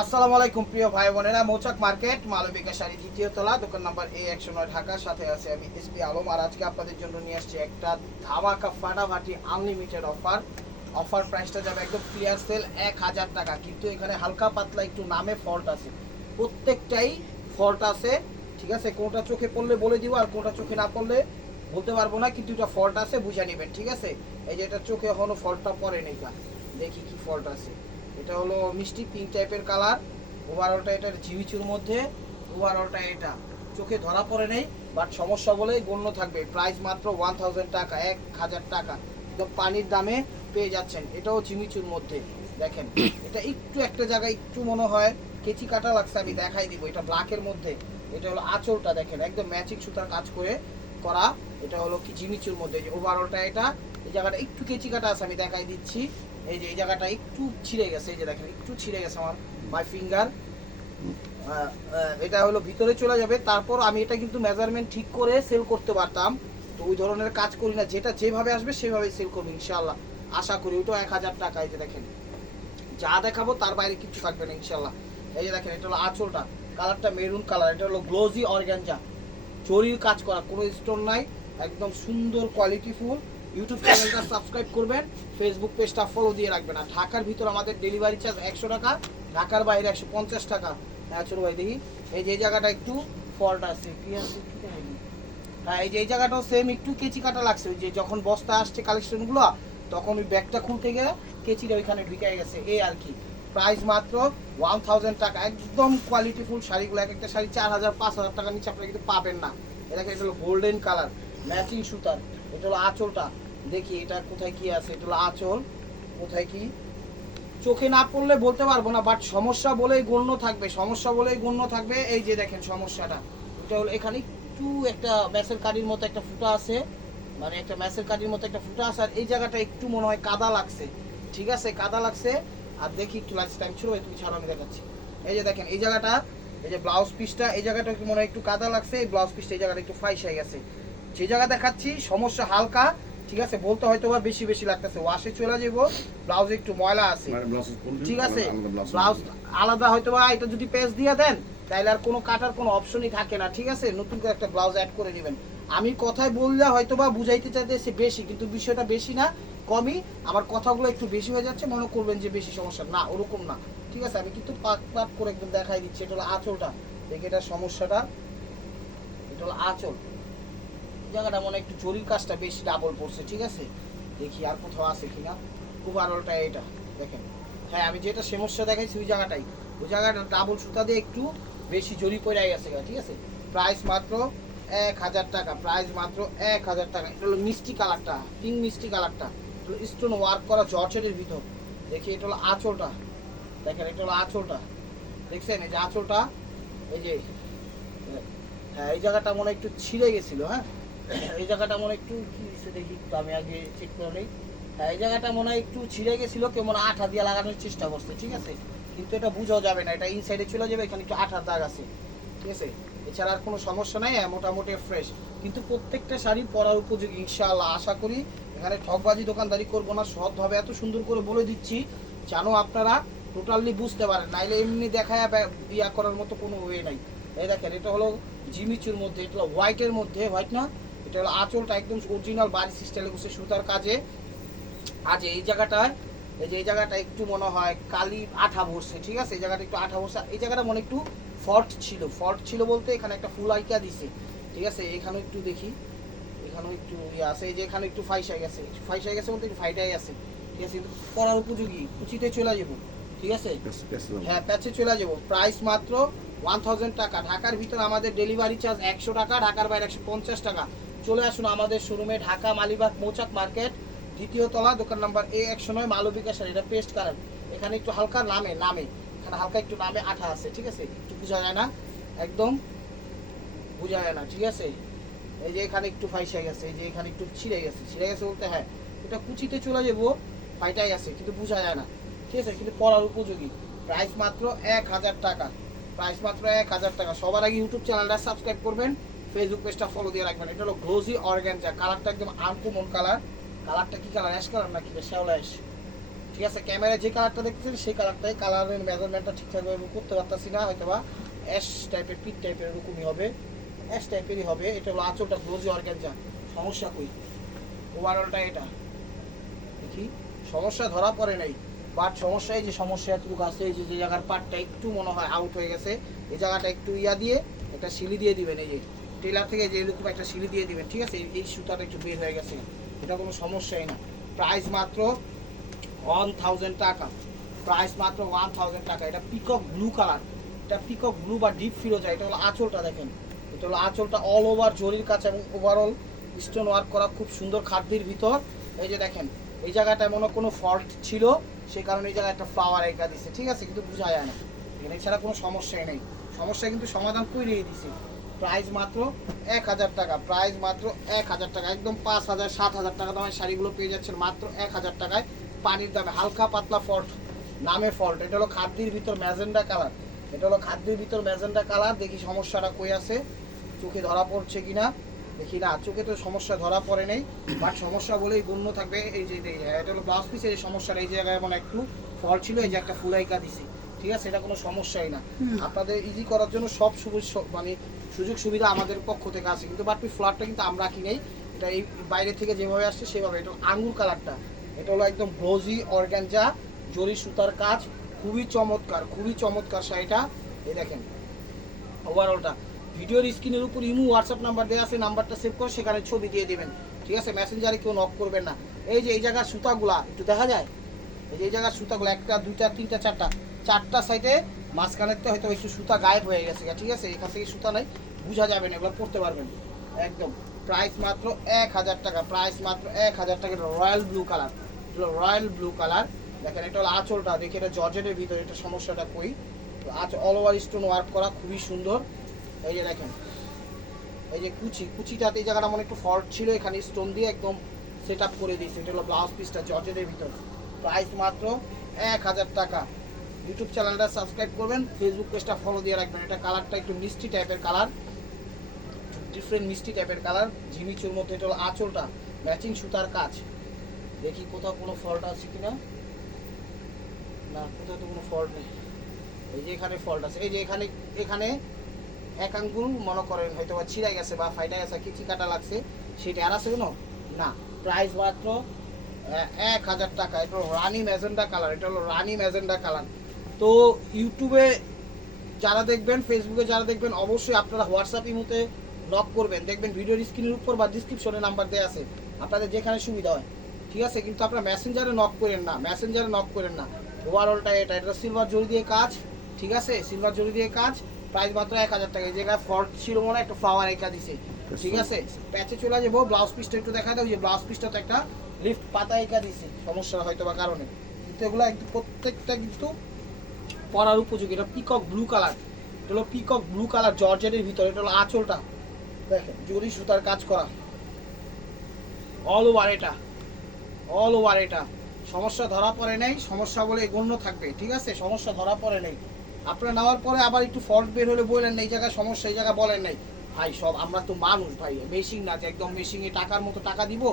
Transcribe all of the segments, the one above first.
আসসালামু আলাইকুম প্রিয় ভাই বোনেরা, মৌচাক মার্কেট মালবিকা শাড়ি দ্বিতীয় তলা, দোকান নাম্বার A109, ঢাকার সাথে আছে আমি এসপি আলম। আর আজকে আপনাদের জন্য নিয়ে আসছি একটা ধামাকা ফাটাফাটি আনলিমিটেড অফার প্রাইসটা যাবে একদম ক্লিয়ার সেল 1000 টাকা। কিন্তু এখানে হালকা পাতলা একটু নামে ফল্ট আছে, প্রত্যেকটাই ফল্ট আছে, ঠিক আছে। কোনটা চোখে পড়লে বলে দিব, আর কোনটা চোখে না পড়লে বলতে পারবো না, কিন্তু এটা ফল্ট আছে, বুঝে নেবেন, ঠিক আছে। এই যে এটা চোখে এখনো ফল্টটা পড়ে নেই, দেখি কি ফল্ট আছে। এটা হলো মিষ্টি পিঙ্ক টাইপের কালার, ওভারঅলটা এটার জিমিচুর মধ্যে, ওভারঅলটা এটা চোখে ধরা পড়ে নেই, বাট সমস্যা বলেই গণ্য থাকবে। প্রাইস মাত্র 1000 টাকা, 1000 টাকা, একদম পানির দামে পেয়ে যাচ্ছেন। এটাও জিমিচুর মধ্যে দেখেন, এটা একটু একটা জায়গায় একটু মনে হয় কেচি কাটা লাগছে, আমি দেখাই দিব। এটা ব্ল্যাকের মধ্যে, এটা হলো আঁচলটা দেখেন একদম ম্যাচিং সুতার কাজ করে করা। এটা হলো কি জিমিচুর মধ্যে, যে ওভারঅলটা এটা, এই জায়গাটা একটু কেচি কাটা আছে, আমি দেখাই দিচ্ছি। এই যে এই জায়গাটা একটু ছিঁড়ে গেছে, এই যে দেখেন একটু ছিঁড়ে গেছে আমার মাই ফিঙ্গার। এটা হলো ভিতরে চলে যাবে। তারপর আমি এটা কিন্তু মেজারমেন্ট ঠিক করে সেল করতে পারতাম, তো ওই ধরনের কাজ করি না, যেটা যেভাবে আসবে সেভাবে সেল করবো ইনশাল্লাহ, আশা করি। ওইটাও 1000 টাকা। এই যে দেখেন যা দেখাবো তার বাইরে কিছু থাকবে না ইনশাল্লাহ। এই যে দেখেন এটা হলো আঁচলটা, কালারটা মেরুন কালার, এটা হলো গ্লোজি অর্গানজা, জরির কাজ করা, কোনো স্টোন নাই, একদম সুন্দর কোয়ালিটি ফুল। ইউটিউব চ্যানেলটা সাবস্ক্রাইব করবেন, ফেসবুক পেজটা ফলো দিয়ে রাখবেন। আর ঢাকার ভিতর আমাদের ডেলিভারি চার্জ 100 টাকা, ঢাকার বাইরে 150 টাকা। হ্যাঁ ছোটো ভাই দেখি, এই যে এই জায়গাটা একটু ফল্ট আছে, কি আছে হ্যাঁ, এই যে এই জায়গাটাও সেম একটু কেচি কাটা লাগছে, ওই যে যখন বস্তা আসছে কালেকশনগুলো, তখন ওই ব্যাগটা খুলতে গিয়ে কেচিটা ওইখানে ঢুকে গেছে, এই আর কি। প্রাইস মাত্র 1000 টাকা, একদম কোয়ালিটি ফুল শাড়িগুলো। এক একটা শাড়ি 4000 5000 টাকার নিচে আপনারা কিন্তু পাবেন না। এটা হলো গোল্ডেন কালার ম্যাচিং সুতার, এটা হলো আঁচলটা। দেখি এটা কোথায় কি আছে, এটা হলো আঁচল, কোথায় কি চোখে না পড়লে বলতে পারবো না, বাট সমস্যা বলেই গণ্য থাকবে, সমস্যা বলেই গণ্য থাকবে। এই যে দেখেন সমস্যাটা, এটা হলো এখানে একটু একটা ম্যাসের কাঠির মতো একটা ফুটা আছে, মানে একটা ম্যাসের কাঠির মতো একটা ফুটা আছে। আর এই জায়গাটা একটু মনে হয় কাদা লাগছে, ঠিক আছে, কাদা লাগছে। আর দেখি একটু লাগছে, টাইম ছিল, তুমি ছাড়ো আমি দেখাচ্ছি। এই যে দেখেন এই জায়গাটা, এই যে ব্লাউজ পিসটা, এই জায়গাটা মনে হয় একটু কাদা লাগছে, এই ব্লাউজ পিসটা এই জায়গাটা একটু ফাইস হয়ে গেছে। যে জায়গা দেখাচ্ছি সমস্যা হালকা, ঠিক আছে, বলতে হয়তো বা বেশি বেশি লাগতেছে, ওয়াশে চলে যাবো, ব্লাউজ একটু ময়লা আছে, ঠিক আছে। ব্লাউজ আলাদা হয়তো বা এটা যদি পেজ দিয়ে দেন তাহলে আর কোনো কাটার কোনো অপশনই থাকে না, ঠিক আছে। নতুন করে একটা ব্লাউজ অ্যাড করে নেবেন। আমি কথায় বললে হয়তো বা বুঝাইতে চাইতেছি বেশি, কিন্তু বিষয়টা বেশি না, কমই। আমার কথাগুলো একটু বেশি হয়ে যাচ্ছে, মনে করবেন যে বেশি সমস্যা না, ওরকম না, ঠিক আছে। আমি কিন্তু পাক পাক করে একদম দেখাই দিচ্ছি। এটা হলো আঁচলটা, দেখে এটার সমস্যাটা, এটা হলো আঁচল, জায়গাটা মনে একটু জরির কাজটা বেশি ডাবল পড়ছে, ঠিক আছে। দেখি আর কোথাও আছে কিনা। ওভারঅলটা এটা দেখেন, হ্যাঁ আমি যেটা সমস্যা দেখাইছি ওই জায়গাটাই, ওই জায়গাটা ডাবল সুতা দিয়ে একটু বেশি জরি পড়ে গেছে, ঠিক আছে। প্রাইস মাত্র 1000 টাকা, প্রাইস মাত্র 1000 টাকা। এটা হলো মিষ্টি কালারটা, পিঙ্ক মিষ্টি কালারটা, স্টোন ওয়ার্ক করা জর্জেটের ভিতর। দেখি এটা হলো আঁচলটা, দেখেন এটা হলো আঁচলটা, দেখছেন এই যে আঁচলটা, এই যে হ্যাঁ এই জায়গাটা মনে একটু ছিঁড়ে গেছিলো, হ্যাঁ এই জায়গাটা মনে একটু কি দেখি তো, আমি আগে চেক করে নিই। হ্যাঁ এই জায়গাটা মনে হয় একটু ছিঁড়ে গেছিলো, কেমন আঠা দিয়ে লাগানোর চেষ্টা করছে, ঠিক আছে। কিন্তু এটা বুঝাও যাবে না, এটা ইনসাইডে চলে যাবে, এখানে একটু আঠার দাগ আছে, ঠিক আছে। এছাড়া আর কোনো সমস্যা নাই, মোটামুটি ফ্রেশ। কিন্তু প্রত্যেকটা শাড়ি পরার উপযোগী ইনশাআল্লাহ, আশা করি। এখানে ঠকবাজি দোকানদারি করবো না, সৎভাবে এত সুন্দর করে বলে দিচ্ছি জানো আপনারা টোটালি বুঝতে পারেন, নাইলে এমনি দেখায় ইয়া করার মতো কোনো ওয়ে নাই। এই দেখেন এটা হলো জিমিচুর মধ্যে, এটা হলো হোয়াইটের মধ্যে, হোয়াইট না, এটা হলো আঁচলটা একদম অরিজিনাল বারিশ স্টাইলে বসে সুতার কাজে। আজ এই জায়গাটায়, এই যে এই জায়গাটা একটু মনে হয় কালি আঠা বসছে, ঠিক আছে, এই জায়গাটা একটু আঠা বসছে। এই জায়গাটা মনে একটু ফল্ট ছিল বলতে এখানে একটা ফুল আইকা দিছে, ঠিক আছে। এখানেও একটু দেখি, এখানেও একটু ইয়ে আছে, এই যে এখানে একটু ফাইস হয়ে গেছে বলতে একটু ফাইটাই আছে, ঠিক আছে। কিন্তু পরার উপযোগী, কুচিতে চলে যাবো, ঠিক আছে, হ্যাঁ প্যাচে চলে যাবো। প্রাইস মাত্র 1000 টাকা, ঢাকার ভিতর আমাদের ডেলিভারি চার্জ 100 টাকা, ঢাকার বাইরে 150 টাকা। চলে আসুন আমাদের শোরুমে, ঢাকা মালিবাগ মৌচাক মার্কেট দ্বিতীয় তলা, দোকান নাম্বার A109, মালবিকা শাড়ি। এটা পেস্ট কালার, এখানে একটু হালকা নামে এখানে হালকা একটু নামে আঠা আছে, ঠিক আছে, একটু বোঝা যায় না, একদম বোঝা যায় না, ঠিক আছে। এই যে এখানে একটু ফাইসে গেছে, এই যে এখানে একটু ছিঁড়ে গেছে বলতে হ্যাঁ এটা কুচিতে চলে যাবো, ফাইটাই গেছে কিন্তু বোঝা যায় না, ঠিক আছে, কিন্তু পরার উপযোগী। প্রাইস মাত্র 1000 টাকা, প্রাইস মাত্র 1000 টাকা। সবার আগে ইউটিউব চ্যানেলটা সাবস্ক্রাইব করবেন, ফেসবুক পেজটা ফলো দিয়ে রাখবেন। এটা হলো গ্লোজি অর্গানজা, কালারটা একদম আনকমন কালার। কালারটা কি কালার, অ্যাশ কালার নাকি শ্যাওলা অ্যাশ, ঠিক আছে, ক্যামেরায় যে কালারটা দেখতেছেন সেই কালারটাই, কালারের মেজারমেন্টটা ঠিকঠাকভাবে করতে পারতাছি না, হয়তো বা অ্যাশ টাইপের পিট টাইপের এরকমই হবে, অ্যাশ টাইপেরই হবে। এটা হলো আঁচলটা গ্লোজি অর্গানজা, সমস্যা কই ওভারঅলটা এটা দেখি সমস্যা ধরা পড়ে নাই, বাট সমস্যা এই যে সমস্যা এতটুকু আছে, এই যে যে জায়গার পার্টটা একটু মনে হয় আউট হয়ে গেছে, এই জায়গাটা একটু ইয়া দিয়ে একটা সিলি দিয়ে দিবেন, এই যে টেলার থেকে যে এরকম একটা সিলি দিয়ে দিবেন, ঠিক আছে, এই সুতাটা একটু বের হয়ে গেছে, এটা কোনো সমস্যাই না। প্রাইস মাত্র 1000 টাকা, প্রাইস মাত্র 1000 টাকা। এটা পিকক ব্লু কালার, এটা পিকক ব্লু বা ডিপ ফিরোজা। এটা হলো আঁচলটা দেখেন, এটা হলো আঁচলটা অল ওভার জরির কাছে এবং ওভারঅল স্টোন ওয়ার্ক করা, খুব সুন্দর খাদ্যের ভিতর। এই যে দেখেন এই জায়গাটায় মনে কোনো ফল্ট ছিল, সেই কারণে এই জায়গায় একটা ফ্লাওয়ার এঁকা দিচ্ছে, ঠিক আছে, কিন্তু বোঝা যায় না, এখানে ছাড়া কোনো সমস্যাই নেই, সমস্যা কিন্তু সমাধান করিয়ে দিছি। প্রাইস মাত্র 1000 টাকা, প্রাইস মাত্র 1000 টাকা, একদম 5000 7000 টাকা দামের শাড়িগুলো পেয়ে যাচ্ছেন মাত্র 1000 টাকায়, পানির দামে, হালকা পাতলা ফল্ট নামে ফল্ট। এটা হলো খাদ্যের ভিতর ম্যাজেন্ডা কালার, এটা হলো খাদ্যের ভিতর ম্যাজেন্ডা কালার। দেখি সমস্যাটা কই আছে, চোখে ধরা পড়ছে কিনা দেখি, না চোখে তো সমস্যা ধরা পড়ে নেই, বাট সমস্যা বলেই গণ্য থাকবে। এই যে এটা হলো ব্লাউজ পিসের এই সমস্যাটা, এই জায়গায় মানে একটু ফল্ট ছিল, এই যে একটা ফুলাইকা দিছি, ঠিক আছে, এটা কোনো সমস্যাই না। আপনাদের ইজি করার জন্য সব মানে সুযোগ সুবিধা আমাদের পক্ষ থেকে আছে, কিন্তু বাট ফ্ল্যাটটা কিন্তু আমরা কিনেই, এটা এই বাইরে থেকে যেভাবে আসছে সেভাবে। এটা আঙুর কালারটা, এটা হলো একদম গ্লোজি অর্গানজা জরি সুতার কাজ, খুবই চমৎকার, খুবই চমৎকার শাড়িটা। এই দেখেন ওভারঅলটা, ভিডিওর স্ক্রিনের উপর ইমো হোয়াটসঅ্যাপ নাম্বার দেওয়া আছে, নাম্বারটা সেভ করে সেখানে ছবি দিয়ে দিবেন, ঠিক আছে, মেসেঞ্জারে কেউ নক করবেন না। এই যে এই জায়গার সুতাগুলা একটু দেখা যায়, এই যে এই জায়গার সুতাগুলো একটা দুইটা তিনটা চারটা সাইডে, মাঝখানেরটা হয়তো একটু সুতা গায়েব হয়ে গেছে, ঠিক আছে, এখান থেকে সুতা নাই, বোঝা যাবে না, এগুলো পড়তে পারবেন একদম। প্রাইস মাত্র 1000 টাকা, প্রাইস মাত্র 1000 টাকা। Royal blue colour, royal blue colour দেখেন, এটা হলো আঁচলটা, দেখি এটা জর্জেটের ভিতরে, এটা সমস্যাটা কই, অল ওভার স্টোন ওয়ার্ক করা, খুবই সুন্দর। এই যে দেখেন এই যে কুচিটাতে এই জায়গাটা মনে একটু ফল্ট ছিল, এখানে স্টোন দিয়ে একদম সেট আপ করে দিয়েছে। এটা হলো ব্লাউজ পিসটা জর্জেটের ভিতর, প্রাইস মাত্র 1000 টাকা। ইউটিউব চ্যানেলটা সাবস্ক্রাইব করবেন, ফেসবুক পেজটা ফলো দিয়ে রাখবেন। এটা কালারটা একটু মিষ্টি টাইপের কালার, ডিফারেন্ট মিষ্টি টাইপের কালার, ঝিমিচুর মধ্যে। এটা হলো আঁচলটা, ম্যাচিং সুতার কাজ, দেখি কোথাও কোনো ফল্ট আছে কিনা, না কোথাও তো কোনো ফল্ট নেই, এই যে এখানে ফল্ট আছে, এই যে এখানে এখানে এক আঙ্গুল মনে করেন হয়তো বা ছিঁড়ে গেছে বা ফাইটা গেছে, কিছু কাটা লাগছে, সেটা আর আছে কোনো না। প্রাইস মাত্র 1000 টাকা। এটা হলো রানি ম্যাজেন্ডা কালার, এটা হলো রানি ম্যাজেন্ডা কালার। তো ইউটিউবে যারা দেখবেন, ফেসবুকে যারা দেখবেন, অবশ্যই আপনারা হোয়াটসঅ্যাপ ইমোতে নক করবেন, দেখবেন ভিডিওর স্ক্রিনের উপর বা ডিসক্রিপশনে নাম্বার দেওয়া আছে, আপনাদের যেখানে সুবিধা হয়, ঠিক আছে, কিন্তু আপনারা মেসেঞ্জারে নক করেন না, মেসেঞ্জারে নক করেন না। ওভারঅলটা এটা সিলভার জরি দিয়ে কাজ, ঠিক আছে, সিলভার জরি দিয়ে কাজ, প্রাইস মাত্র 1000 টাকা। এই জায়গায় ফল্ট ছিল মনে একটা ফ্লাওয়ার একা দিছে, ঠিক আছে, প্যাচে চলে যাবো। ব্লাউজ পিসটা একটু দেখা দাও, যে ব্লাউজ পিসটা তো একটা লিফট পাতা একা দিছে, সমস্যা হয়তো বা কারণে, কিন্তু এগুলো একটু প্রত্যেকটা কিন্তু পরার উপযোগী। এটা পিকক ব্লু কালার, এটা হলো পিকক ব্লু কালার জর্জেটের ভিতরে। এটা হলো আঁচলটা দেখেন, জরি সুতার কাজ করা, অল ওভার এটা, অল ওভার এটা। সমস্যা ধরা পড়ে নাই, সমস্যা বলে গণ্য থাকবে, ঠিক আছে, সমস্যা ধরা পড়ে নাই। আপনারা নেওয়ার পরে আবার একটু ফল্ট বের হলে বললেন না এই জায়গায় সমস্যা, এই জায়গায় বলেন নাই, ভাই সব আমরা তো মানুষ ভাই, মেশিন না যে একদম মেশিনে টাকার মতো টাকা দিব,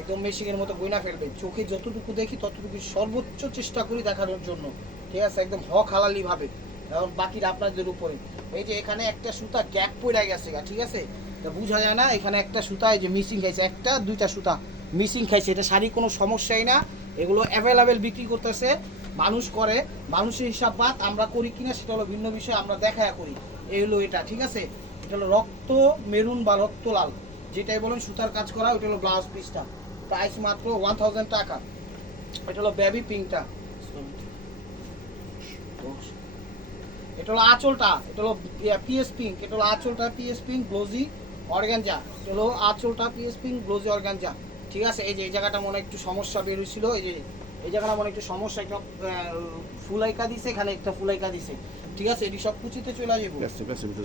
একদম মেশিনের মতো গয়না ফেলবে। চোখে যতটুকু দেখি ততটুকু সর্বোচ্চ চেষ্টা করি দেখানোর জন্য, ঠিক আছে, একদম হক হালালি ভাবে, এবং বাকিটা আপনাদের উপরে। এই যে এখানে একটা সুতা গ্যাপ পড়ে গেছে, ঠিক আছে, তা বোঝা যায় না, এখানে একটা সুতা এই যে মিসিং খাইছে, একটা দুইটা সুতা মিসিং খাইছে, এটা শাড়ি কোনো সমস্যাই না, এগুলো অ্যাভেলেবেল বিক্রি করতেছে, মানুষ করে, মানুষের হিসাব বাদ, আমরা করি কিনা সেটা হলো ভিন্ন বিষয়, আমরা দেখায়া করি। এই হলো এটা, ঠিক আছে, এটা হলো রক্ত মেরুন বা রক্ত লাল, যেটাই বলেন সুতার কাজ করা, ওটা হলো ব্লাউজ পিসটা, প্রাইস মাত্র 1000 টাকা। এটা হলো বেবি পিঙ্কটা, এটা হলো আঁচলটা, এটা হলো পিএস পিঙ্ক, এটা হলো আঁচলটা পিএস পিঙ্ক গ্লোজি অর্গানজা, এটা হলো আঁচলটা পিএস পিঙ্ক গ্লোজি অর্গানজা, ঠিক আছে। এই যে এই জায়গাটা মনে একটু সমস্যা বের হয়েছিল, এই যে এই জায়গাটা মনে একটু সমস্যা, একটা ফুলাইকা দিছে, এখানে একটা ফুলাইকা দিছে, ঠিক আছে, এটি সব কুচিতে চলে যাবো,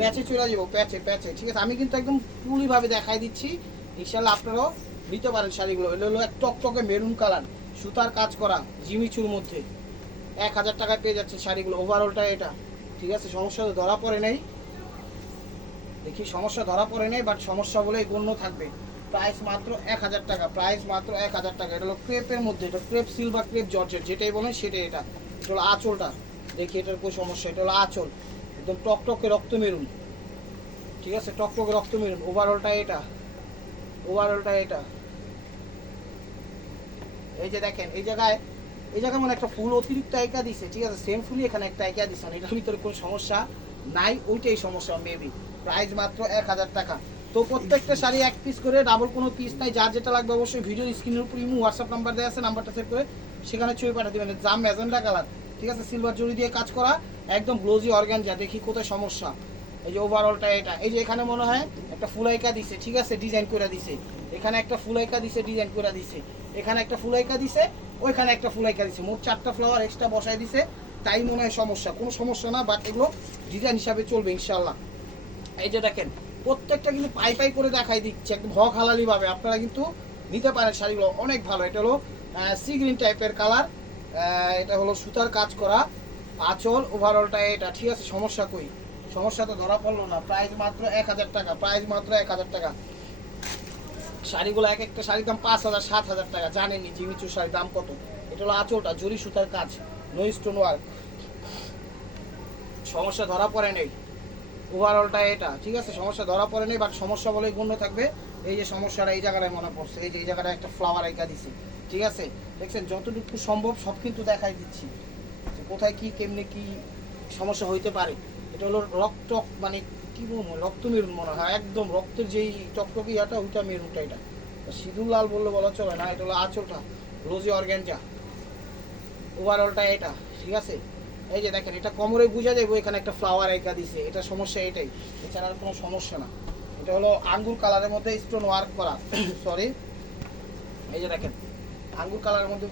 প্যাচে চলে যাবো, প্যাচে প্যাচে, ঠিক আছে। আমি কিন্তু একদম পুলিভাবে দেখাই দিচ্ছি, ইনশাল্লাহ আপনারাও নিতে পারেন শাড়িগুলো। এটা হলো এক টকটকে মেরুন কালার, সুতার কাজ করা, জিমিচুর মধ্যে, 1000 টাকায় পেয়ে যাচ্ছে শাড়িগুলো। ওভারঅলটা এটা, ঠিক আছে, সমস্যা তো ধরা পড়ে নাই, দেখি সমস্যা ধরা পড়ে নাই, বাট সমস্যা বলে গণ্য থাকবে। প্রাইস মাত্র 1000 টাকা, প্রাইস মাত্র 1000 টাকা। এটা হলো ক্রেপের মধ্যে, এটা ক্রেপ সিলভার ক্রেপ জর্জেট যেটাই বলেন সেটাই। এটা এটা হলো আঁচলটা, দেখি এটার কোনো সমস্যা। এটা হলো আঁচল, একদম টকটকে রক্ত মেরুন, ঠিক আছে, টকটকে রক্ত মেরুন। ওভারঅলটা এটা, ওভারঅলটা এটা। এই যে দেখেন এই জায়গায় মানে একটা ফুল অতিরিক্ত আইকা দিছে, ঠিক আছে, সেম ফুলই এখানে একটা আইকা দিছে, মানে এটার ভিতরে কোনো সমস্যা নাই, ওইটাই সমস্যা মেবি। প্রাইস মাত্র 1000 টাকা। তো প্রত্যেকটা শাড়ি এক পিস করে, ডাবল কোনো পিস নাই। যার যেটা লাগবে অবশ্যই ভিডিও স্ক্রিনের উপর ইমো হোয়াটসঅ্যাপ নাম্বার দেওয়া আছে, নাম্বারটা সেভ করে সেখানে ছবি পাঠিয়ে দেবেন। জাম ম্যাজেন্ডা কালার, ঠিক আছে, সিলভার জরি দিয়ে কাজ করা, একদম গ্লোজি অর্গানজা। দেখি কোথায় সমস্যা। এই যে ওভারঅলটা এটা, এই যে এখানে মনে হয় একটা ফুল আইকা দিছে, ঠিক আছে, ডিজাইন করে দিছে। এখানে একটা ফুল আইকা দিছে, ডিজাইন করে দিছে। এখানে একটা ফুল আইকা দিছে, ওইখানে একটা ফুল আইকা দিছে, মোট 4টা ফ্লাওয়ার এক্সট্রা বসায় দিছে। তাই মনে হয় সমস্যা, কোনো সমস্যা না, বাট এগুলো ডিজাইন হিসাবে চলবে ইনশাল্লাহ। এই যে দেখেন প্রত্যেকটা কিন্তু পাই পাই করে দেখাই দিচ্ছে, একদম হক হালালি ভাবে আপনারা কিন্তু নিতে পারেন। শাড়িগুলো অনেক ভালো। এটা হলো সি গ্রিন টাইপের কালার, এটা হলো সুতার কাজ করা আঁচল, ওভারঅলটা এটা, ঠিক আছে। সমস্যা কই, সমস্যা তো ধরা পড়লো না। প্রাইস মাত্র 1000 টাকা, প্রাইস মাত্র 1000 টাকা। শাড়িগুলো এক একটা শাড়ির দাম 5000 7000 টাকা, জানেননি জিমিচুর শাড়ির দাম কত। এটা হলো আঁচলটা, জরি সুতার কাজ, নো স্টোন ওয়ার্ক, সমস্যা ধরা পড়ে নেই। ওভারঅলটা এটা, ঠিক আছে, সমস্যা ধরা পড়ে নেই, বাট সমস্যা বলেই গণ্য থাকবে। এই যে সমস্যাটা এই জায়গাটায় মনে পড়ছে, এই যে এই জায়গাটা একটা ফ্লাওয়ার আইকা দিছে, ঠিক আছে, দেখছেন, যতটুকু সম্ভব সব কিন্তু দেখাই দিচ্ছি কোথায় কি কেমনে কি সমস্যা হইতে পারে। এটা হলো রক্ত, মানে কি বলবো, রক্ত মেরুন মনে হয়, একদম রক্তের যেই টকটকি ইয়াটা ওইটা মেরুনটা। এটা সিঁদুর লাল বললে বলা চলে না। এটা হলো আঁচলটা, রোজি অর্গ্যানজা, ওভারঅলটা এটা, ঠিক আছে। এই যে দেখেন এটা কোমরে বুঝা যাবে, এখানে একটা ফ্লাওয়ার আইকা দিছে, এটা সমস্যা এটাই, এছাড়া আর কোনো সমস্যা না। এটা হলো আঙ্গুর কালারের মধ্যে স্টোন ওয়ার্ক করা, সরি, এই যে দেখেন আঙ্গুর কালারের মধ্যে,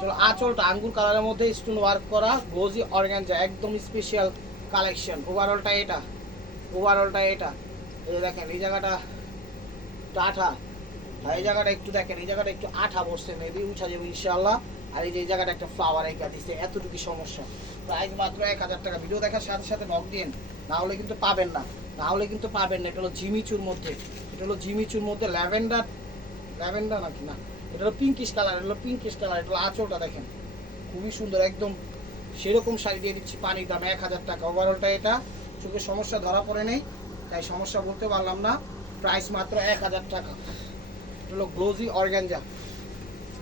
চলো আঁচলটা আঙ্গুর কালারের মধ্যে স্টোন ওয়ার্ক করা গ্লোজি অর্গানজা, একদম স্পেশাল কালেকশন। ওভারঅলটা এটা, ওভারঅলটা এটা। এই যে দেখেন এই জায়গাটা আঠা, আর এই জায়গাটা একটু দেখেন, এই জায়গাটা একটু আঠা বসছে, মেবি উঠা যাবে ইনশাআল্লাহ। আর এই যে এই জায়গাটা একটা ফ্লাওয়ার আইকা দিচ্ছে, এতটুকু সমস্যা। প্রাইস মাত্র 1000 টাকা। ভিডিও দেখার সাথে সাথে নক দিন, না হলে কিন্তু পাবেন না, না হলে কিন্তু পাবেন না। এটা হলো জিমিচুর মধ্যে, এটা হলো জিমিচুর মধ্যে ল্যাভেন্ডার, ল্যাভেন্ডার নাকি না, এটা হলো পিঙ্কিশ কালার, এটা হলো পিঙ্কিশ কালার। এটা হলো আঁচলটা দেখেন খুবই সুন্দর, একদম সেরকম শাড়ি দিয়ে দিচ্ছি পানির দাম 1000 টাকা। ওভারঅলটা এটা, চোখের সমস্যা ধরা পড়ে নেই তাই সমস্যা বলতে পারলাম না। প্রাইস মাত্র 1000 টাকা। এটা হলো গ্লোজি অর্গানজা,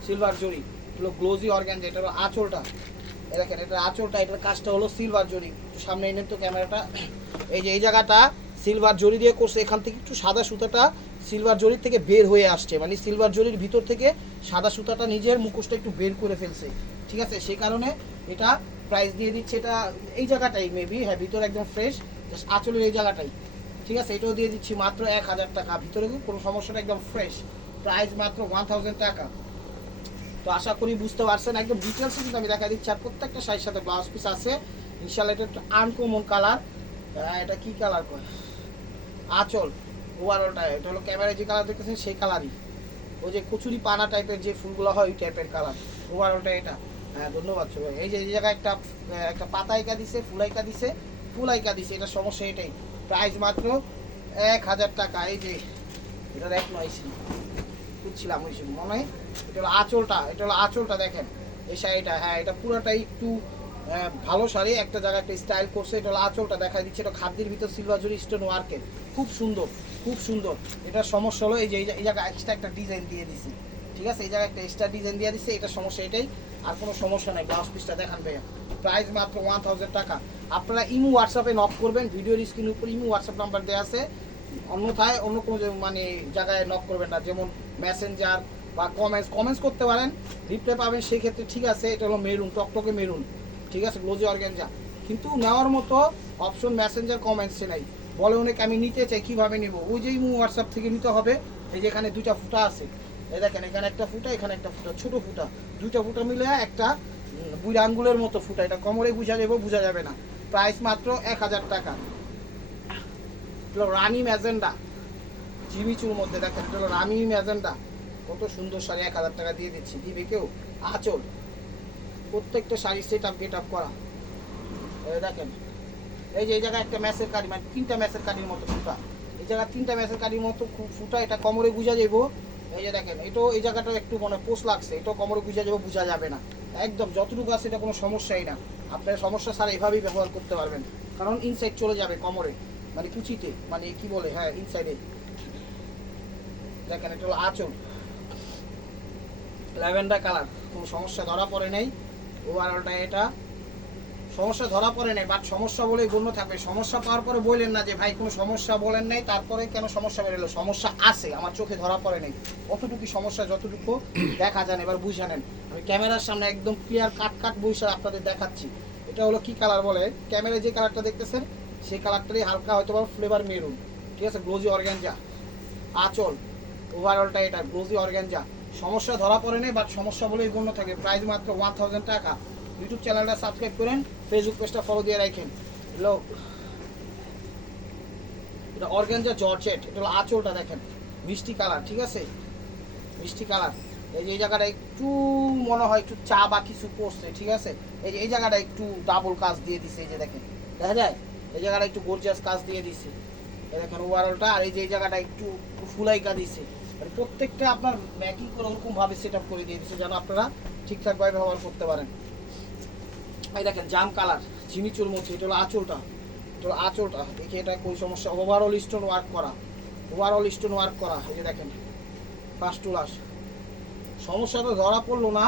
সিলভার জরি, এটা হলো গ্লোজি অর্গানজা। এটা হলো আঁচলটা, দেখেন এটা আঁচলটা, এটার কাজটা হলো সিলভার জরি। সামনে এনেন তো ক্যামেরাটা, এই যে এই জায়গাটা সিলভার জরি দিয়ে করছে, এখান থেকে একটু সাদা সুতাটা সিলভার জরির থেকে বের হয়ে আসছে, মানে সিলভার জরির ভিতর থেকে সাদা সুতাটা নিজের মুখোশটা একটু বের করে ফেলছে, ঠিক আছে, সেই কারণে এটা প্রাইস দিয়ে দিচ্ছে। এটা এই জায়গাটাই মেবি, হ্যাঁ, ভিতরে একদম ফ্রেশ, জাস্ট আঁচলের এই জায়গাটাই, ঠিক আছে। এটাও দিয়ে দিচ্ছি মাত্র 1000 টাকা, ভিতরে কোনো সমস্যাটা একদম ফ্রেশ। প্রাইস মাত্র 1000 টাকা। তো আশা করি বুঝতে পারছেন, একদম ডিটেলসে কিন্তু আমি দেখা দিচ্ছি। আর প্রত্যেকটা শাড়ির সাথে ব্লাউজ পিস আছে ইনশাল্লাহ। এটা একটা আনকমন কালার, এটা কি কালার কয়, আঁচল, ওভারঅলটা এটা হলো ক্যামেরায় যে কালার দেখতেছেন সেই কালারই, ওই যে কচুরি পানা টাইপের যে ফুলগুলো হয় ওই টাইপের কালার। ওভারঅলটা এটা, হ্যাঁ, ধন্যবাদ সবাই। এই যে এই জায়গায় একটা একটা পাতা আইকা দিছে, ফুলাইকা দিছে, ফুলাইকা দিছে, এটা সমস্যা এটাই। প্রাইস মাত্র 1000 টাকা। এই যে এটা এক নয় খুঁজছিলাম ওই মনে হয়, এটা হলো আঁচলটা, এটা হলো আঁচলটা দেখেন এই শাড়িটা, হ্যাঁ, এটা পুরোটাই একটু ভালো শাড়ি, একটা জায়গায় একটা স্টাইল করছে। এটা হলো আঁচলটা দেখা দিচ্ছে, এটা খাদ্যের ভিতর সিলভার জরি স্টোন ওয়ার্কে, খুব সুন্দর, খুব সুন্দর। এটার সমস্যা হলো এই যে এই জায়গায় এক্সট্রা একটা ডিজাইন দিয়ে দিছি, ঠিক আছে, এই জায়গায় একটা এক্সট্রা ডিজাইন দিয়ে দিচ্ছে, এটা সমস্যা এটাই, আর কোনো সমস্যা নাই। ব্লাউজ পিসটা দেখান ভাইয়া। প্রাইস মাত্র 1000 টাকা। আপনারা ইমো হোয়াটসঅ্যাপে নক করবেন, ভিডিওর স্ক্রিনের উপর ইমো হোয়াটসঅ্যাপ নাম্বার দেওয়া আছে, অন্যথায় অন্য কোনো মানে জায়গায় নক করবেন না, যেমন মেসেঞ্জার বা কমেন্টস করতে পারেন, রিপ্লাই পাবেন সেই ক্ষেত্রে, ঠিক আছে। এটা হলো মেরুন, টকটকে মেরুন, ঠিক আছে, গ্লোজি অর্গানজা, কিন্তু নেওয়ার মতো অপশন মেসেঞ্জার কমেন্টসে নাই। বলে অনেকে আমি নিতে চাই, কীভাবে নেব, ওই যে ইমো হোয়াটসঅ্যাপ থেকে নিতে হবে। এই যে এখানে দুইটা ফুটা আছে, এই দেখেন এখানে একটা ফুটা, এখানে একটা ফুটা, ছোটো ফুটা, দুইটা ফুটা মিলে একটা বুড়া আঙ্গুলের মতো ফুটা, এটা কোমরে বোঝা যাবে, বোঝা যাবে না। প্রাইস মাত্র 1000 টাকা। রানী ম্যাজেন্ডা, জিমিচুর মধ্যে দেখেন, এটা হলো রানী ম্যাজেন্ডা, কত সুন্দর শাড়ি, 1000 টাকা দিয়ে দিচ্ছি, দিবে কেউ? আঁচল, প্রত্যেকটা sari set up get up করা, দেখেন এই যে এই জায়গায় একটা ম্যাচের কারি, মানে 3টা ম্যাচের কারির মতো ফুটা, এই জায়গা 3টা ম্যাচের কাটির মতো ফুটা, এটা কোমরে গুজা যাবো। এই যে দেখেন এটাও এই জায়গাটা একটু মানে পোস্ট লাগছে, এটাও কোমরে গুজা যাবো, বোঝা যাবে না একদম। যতটুকু আছে এটা কোনো সমস্যাই না, আপনার সমস্যা ছাড়া এভাবেই ব্যবহার করতে পারবেন, কারণ ইনসাইড চলে যাবে কোমরে, মানে কুচিতে, মানে কি বলে, হ্যাঁ ইনসাইডে। দেখেন এটা হলো আঁচল, ল্যাভেন্ডার কালার, কোনো সমস্যা ধরা পড়ে নাই। ওভারঅলটা এটা সমস্যা ধরা পড়ে নাই, বাট সমস্যা বলেই গণ্য থাকবে। সমস্যা পাওয়ার পরে বললেন না যে ভাই কোনো সমস্যা বলেন নাই, তারপরে কেন সমস্যা বেরোলো, সমস্যা আছে, আমার চোখে ধরা পড়ে নাই, কতটুকু সমস্যা যতটুকু দেখা যান। এবার বুঝে নেন, আমি ক্যামেরার সামনে একদম ক্লিয়ার কাট বইসা আপনাদের দেখাচ্ছি। এটা হলো কি কালার বলে, ক্যামেরায় যে কালারটা দেখতেছেন সেই কালারটারই হালকা হয়তো বা ফ্লেভার মেরুন, ঠিক আছে। গ্লোজি অর্গানজা আঁচল, ওভারঅলটা এটা গ্লোজি অর্গানজা। সমস্যা ধরা পড়ে নেই, বাট সমস্যা বলেই গণ্য থাকে। প্রাইস মাত্র 1000 টাকা। ইউটিউব চ্যানেলটা সাবস্ক্রাইব করেন, ফেসবুক পেজটা ফলো দিয়ে রাখেন। হ্যালো, এটা অর্গানজা জর্জেট, এটা হলো আঁচলটা দেখেন, মিষ্টি কালার, ঠিক আছে, মিষ্টি কালার। এই যে এই জায়গাটা একটু মনে হয় একটু চা বা কিছু পড়ছে, ঠিক আছে। এই যে এই জায়গাটা একটু ডাবল কাজ দিয়ে দিছে, এই যে দেখেন দেখা যায়, এই জায়গাটা একটু গর্জিয়াস কাজ দিয়ে দিছে, এই দেখেন ওভারঅলটা। আর এই যে এই জায়গাটা একটু ফুলাইকা দিছে, মানে প্রত্যেকটা আপনার ম্যাকিং করে ওরকম ভাবে সেট আপ করে দিয়ে দিচ্ছে যেন আপনারা ঠিকঠাকভাবে ব্যবহার করতে পারেন। এই দেখেন জাম কালার, ঝিমিচুর মধ্যে, এটা হলো আঁচলটা, এটা হলো আঁচলটা। দেখি এটা কোন সমস্যা, ওভারঅল স্টোন ওয়ার্ক করা, ওভারঅল স্টোন ওয়ার্ক করা। এই যে দেখেন ফার্স্ট টু লাস্ট, সমস্যা তো ধরা পড়লো না,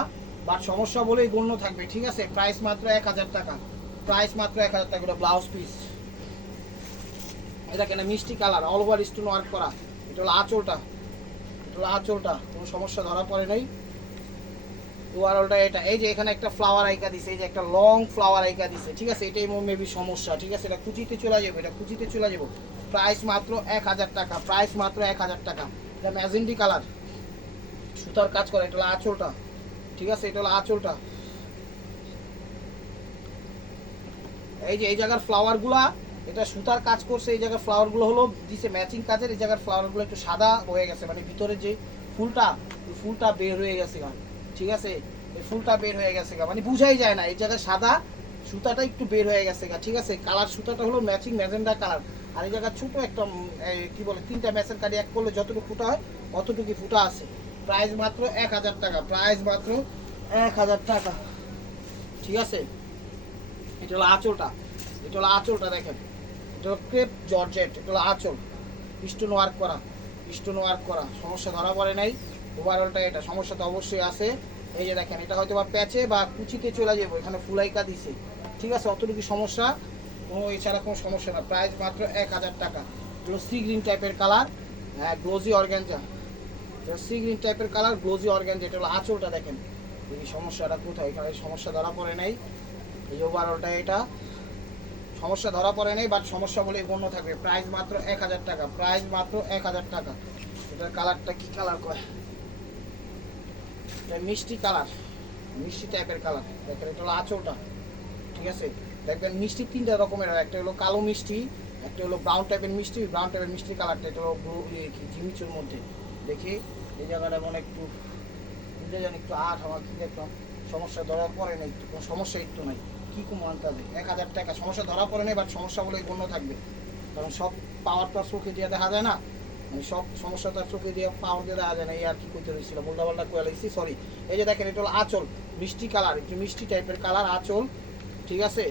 বাট সমস্যা বলেই গণ্য থাকবে, ঠিক আছে। প্রাইস মাত্র 1000 টাকা, প্রাইস মাত্র 1000 টাকা। এটা ব্লাউজ পিস, এই দেখেন মিষ্টি colour, all over stone work করা। এটা হলো আঁচলটা, এটা হলো আঁচলটা, কোনো সমস্যা ধরা পড়ে নাই। ওভারঅলটা এটা। এই যে এখানে একটা ফ্লাওয়ার আইকা দিছে, এই যে একটা লং ফ্লাওয়ার আইকা দিছে, ঠিক আছে, এটাই মেবি সমস্যা, ঠিক আছে। এটা কুচিতে চলে যাবে, এটা কুচিতে চলে যাবো। প্রাইস মাত্র 1000 টাকা, প্রাইস মাত্র 1000 টাকা। এটা ম্যাজেন্টি কালার, সুতার কাজ করে, এটা হলো আঁচলটা, ঠিক আছে, এটা হলো আঁচলটা। এই যে এই জায়গার ফ্লাওয়ারগুলা, এটা সুতার কাজ করছে, এই জায়গার ফ্লাওয়ারগুলো হলো দিছে ম্যাচিং কাজের, এই জায়গার ফ্লাওয়ারগুলো একটু সাদা হয়ে গেছে, মানে ভিতরে যে ফুলটা, ওই ফুলটা বের হয়ে গেছে, ঠিক আছে, এই ফুলটা বের হয়ে গেছে, মানে বুঝাই যায় না, এই জায়গায় সাদা সুতাটা একটু বের হয়ে গেছে, ঠিক আছে। কালার সুতাটা হলো ম্যাচিং ম্যাজেন্ডা কালার। আর এই জায়গায় ছোট একটা কি বলে 3টা ম্যাচের কার্ড এক করলে যতটুকু ফুটা হয় অতটুকু ফুটা আছে। প্রাইস মাত্র 1000 টাকা, প্রাইস মাত্র 1000 টাকা, ঠিক আছে। এটা হলো আঁচলটা, এটা হলো আঁচলটা দেখেন, এটা হলো ক্রেপ জর্জেট, এটা হলো আঁচল, স্টোন ওয়ার্ক করা, স্টোন ওয়ার্ক করা। সমস্যা ধরা পড়ে নাই। ওভারঅলটা এটা সমস্যা তো অবশ্যই আছে। এই যে দেখেন এটা হয়তো বা প্যাচে বা কুচিতে চলে যাবো, এখানে ফুলাইকা দিছে, ঠিক আছে, অতটুকু সমস্যা, কোনো এছাড়া কোনো সমস্যা না। প্রাইস মাত্র 1000 টাকা। এগুলো সি গ্রিন টাইপের কালার, হ্যাঁ গ্লোজি অর্গানজা, সি গ্রিন টাইপের কালার, গ্লোজি অর্গানজা। এটা হলো আঁচলটা দেখেন, এই সমস্যাটা কোথায়, এখানে সমস্যা ধরা পড়ে নাই। এই যে ওভারঅলটা এটা সমস্যা ধরা পড়ে নেই, বাট সমস্যা বলেই গণ্য থাকবে। প্রাইস মাত্র 1000 টাকা, প্রাইস মাত্র 1000 টাকা। এটার কালারটা কি কালার কয়, এটা মিষ্টি কালার, মিষ্টি টাইপের কালার। দেখেন এটা হলো আঁচলটা, ঠিক আছে। দেখবেন মিষ্টি 3টা রকমের হয়, একটা হলো কালো মিষ্টি, একটা হলো ব্রাউন টাইপের মিষ্টি, ব্রাউন টাইপের মিষ্টি কালারটা, এটা হলো ঝিমিচুর মধ্যে। দেখি এই জায়গাটা মনে একটু জানি একটু আমার কি দেখলাম, সমস্যা ধরা পড়ে নেই, কোনো সমস্যা একটু নাই। কী কম আনতে হবে, 1000 টাকা। সমস্যা ধরা পড়ে নেই, বাট সমস্যা বলেই গণ্য থাকবে, কারণ সব পাওয়ার তো আর চোখে দিয়ে দেখা যায় না, মানে সব সমস্যা তো আর চোখে দিয়ে পাওয়ার দিয়ে দেখা যায় না। এই আর কি করতে হয়েছিল, উল্টাপাল্টা করে লাগছি, সরি। এই যে দেখেন এটা হলো আঁচল, মিষ্টি কালার, একটু মিষ্টি টাইপের কালার আঁচল, ঠিক আছে।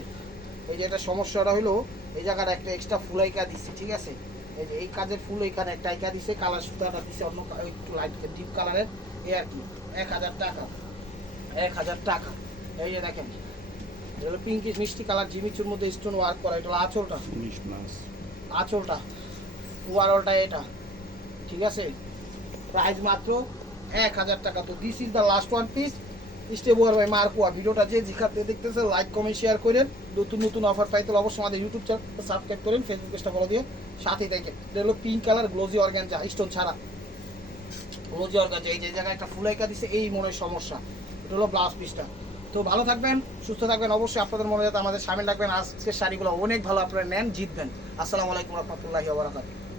এই যে এটা সমস্যাটা হলো এই জায়গাটা একটা এক্সট্রা ফুলাইকা দিচ্ছে, ঠিক আছে। এই যে এই কাজের ফুল এখানে একটা আইকা দিছে, কালার সুতাটা দিছে অন্য একটু লাইট ডিপ কালারের, এই আর কি। 1000 টাকা, 1000 টাকা। এই যে দেখেন এটা হলো পিঙ্কিশ মিষ্টি কালার, জিমিচুর মধ্যে স্টোন ওয়ার্ক করা, এটা হলো আঁচলটা, আঁচলটা। ওভারঅলটা এটা, ঠিক আছে। প্রাইস মাত্র 1000 টাকা। তো this is the last one piece. Stay Boer ভাই মারকুয়া। ভিডিওটা যে যেখানে দেখতেছে লাইক কমেন্ট শেয়ার করেন। নতুন নতুন অফার পাইতে অবশ্যই আমাদের ইউটিউব চ্যানেল সাবস্ক্রাইব করেন, ফেসবুক পেজটা ফলো দিয়ে সাথেই দেখেন। এটা হলো pink colour, glossy organza, stone ছাড়া গ্লোজি অর্গানজা। এই যে জায়গায় একটা ফুলাইকা দিছে, এই মনে সমস্যা। এটা হলো ব্লাউজ পিসটা। তো ভালো থাকবেন, সুস্থ থাকবেন, অবশ্যই আপনাদের মনে যাতে আমাদের সামিল রাখবেন। আজকের শাড়িগুলো অনেক ভালো, আপনারা নেন, জিতবেন। আসসালামু আলাইকুম রহমতুল্লাহি ওয়া বারাকাতুহু।